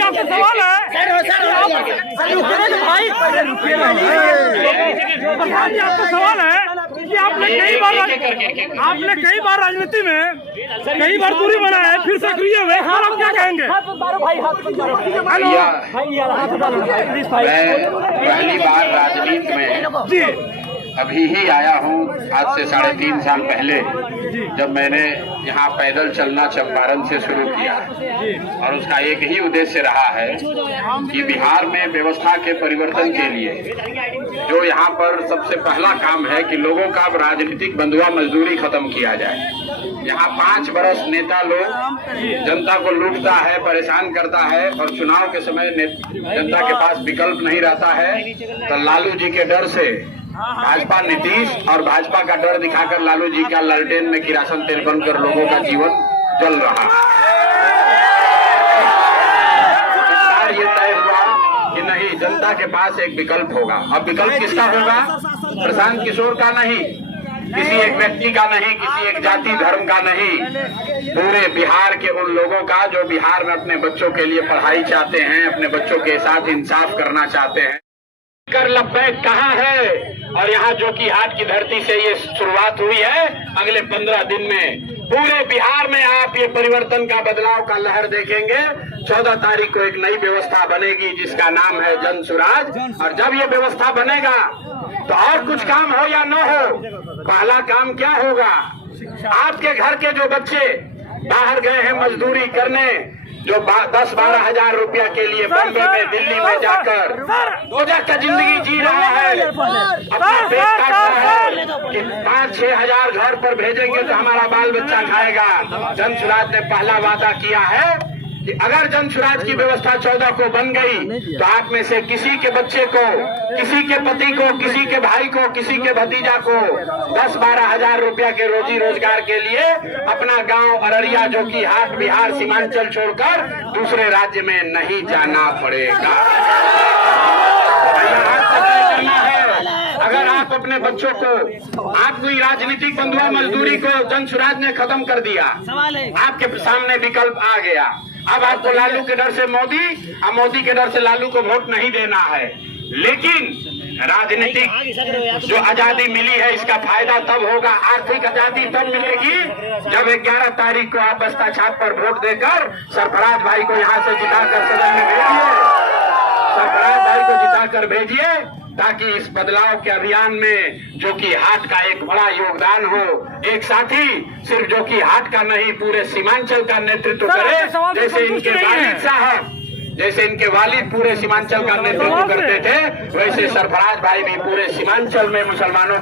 आपसे सवाल है कि आपने कई बार राजनीति में कई बार दूरी बनाया है, फिर सक्रिय हुए, आप क्या कहेंगे? पहली बार राजनीति में जी अभी ही आया हूँ, आज से 3.5 साल पहले, जब मैंने यहाँ पैदल चलना चंपारण से शुरू किया और उसका एक ही उद्देश्य रहा है कि बिहार में व्यवस्था के परिवर्तन के लिए जो यहाँ पर सबसे पहला काम है कि लोगों का राजनीतिक बंधुआ मजदूरी खत्म किया जाए। यहाँ 5 बरस नेता लोग जनता को लूटता है, परेशान करता है और चुनाव के समय जनता के पास विकल्प नहीं रहता है, तो लालू जी के डर से भाजपा नीतीश और भाजपा का डर दिखाकर लालू जी का लालटेन में किरासन तेल बनकर लोगों का जीवन जल रहा। ये तय हुआ कि नहीं, जनता के पास एक विकल्प होगा। अब विकल्प किसका होगा? प्रशांत किशोर का नहीं, किसी एक व्यक्ति का नहीं, किसी एक जाति धर्म का नहीं, पूरे बिहार के उन लोगों का जो बिहार में अपने बच्चों के लिए पढ़ाई चाहते हैं, अपने बच्चों के साथ इंसाफ करना चाहते हैं। कर लब्बैक कहाँ है? और यहाँ जो कि हाट की धरती से ये शुरुआत हुई है, अगले 15 दिन में पूरे बिहार में आप ये परिवर्तन का, बदलाव का लहर देखेंगे। 14 तारीख को एक नई व्यवस्था बनेगी जिसका नाम है जन सुराज। और जब ये व्यवस्था बनेगा तो और कुछ काम हो या न हो, पहला काम क्या होगा? आपके घर के जो बच्चे बाहर गए हैं मजदूरी करने, जो 10-12 हजार रुपया के लिए बॉम्बे में, दिल्ली में जाकर दोजख का जिंदगी जी रहा है, अपना पेट काट रहा है कि 5-6 हजार घर पर भेजेंगे तो हमारा बाल बच्चा खाएगा। जन सुराज ने पहला वादा किया है कि अगर जन सुराज की व्यवस्था 14 को बन गई तो आप में से किसी के बच्चे को, किसी के पति को, किसी के भाई को, किसी के भतीजा को 10-12 हजार रुपया के रोजी रोजगार के लिए अपना गांव अररिया, जो कि हाट बिहार सीमांचल छोड़कर दूसरे राज्य में नहीं जाना पड़ेगा। अगर आप अपने बच्चों को, आपकी राजनीतिक बंधुआ मजदूरी को जन सुराज ने खत्म कर दिया, आपके सामने विकल्प आ गया। अब आपको लालू के डर से मोदी और मोदी के डर से लालू को वोट नहीं देना है, लेकिन राजनीतिक जो आजादी मिली है इसका फायदा तब होगा, आर्थिक आजादी तब मिलेगी जब 11 तारीख को आप बस्ता छाप पर वोट देकर सरफराज भाई को यहाँ से जिताकर सदन में भेजिए। सरफराज भाई को जिताकर भेजिए ताकि इस बदलाव के अभियान में जो कि हाट का एक बड़ा योगदान हो। एक साथी सिर्फ जो कि हाट का नहीं, पूरे सीमांचल का नेतृत्व करे, जैसे इनके वालिद साहब, जैसे इनके वालिद पूरे सीमांचल का नेतृत्व करते थे, वैसे सरफराज भाई भी पूरे सीमांचल में मुसलमानों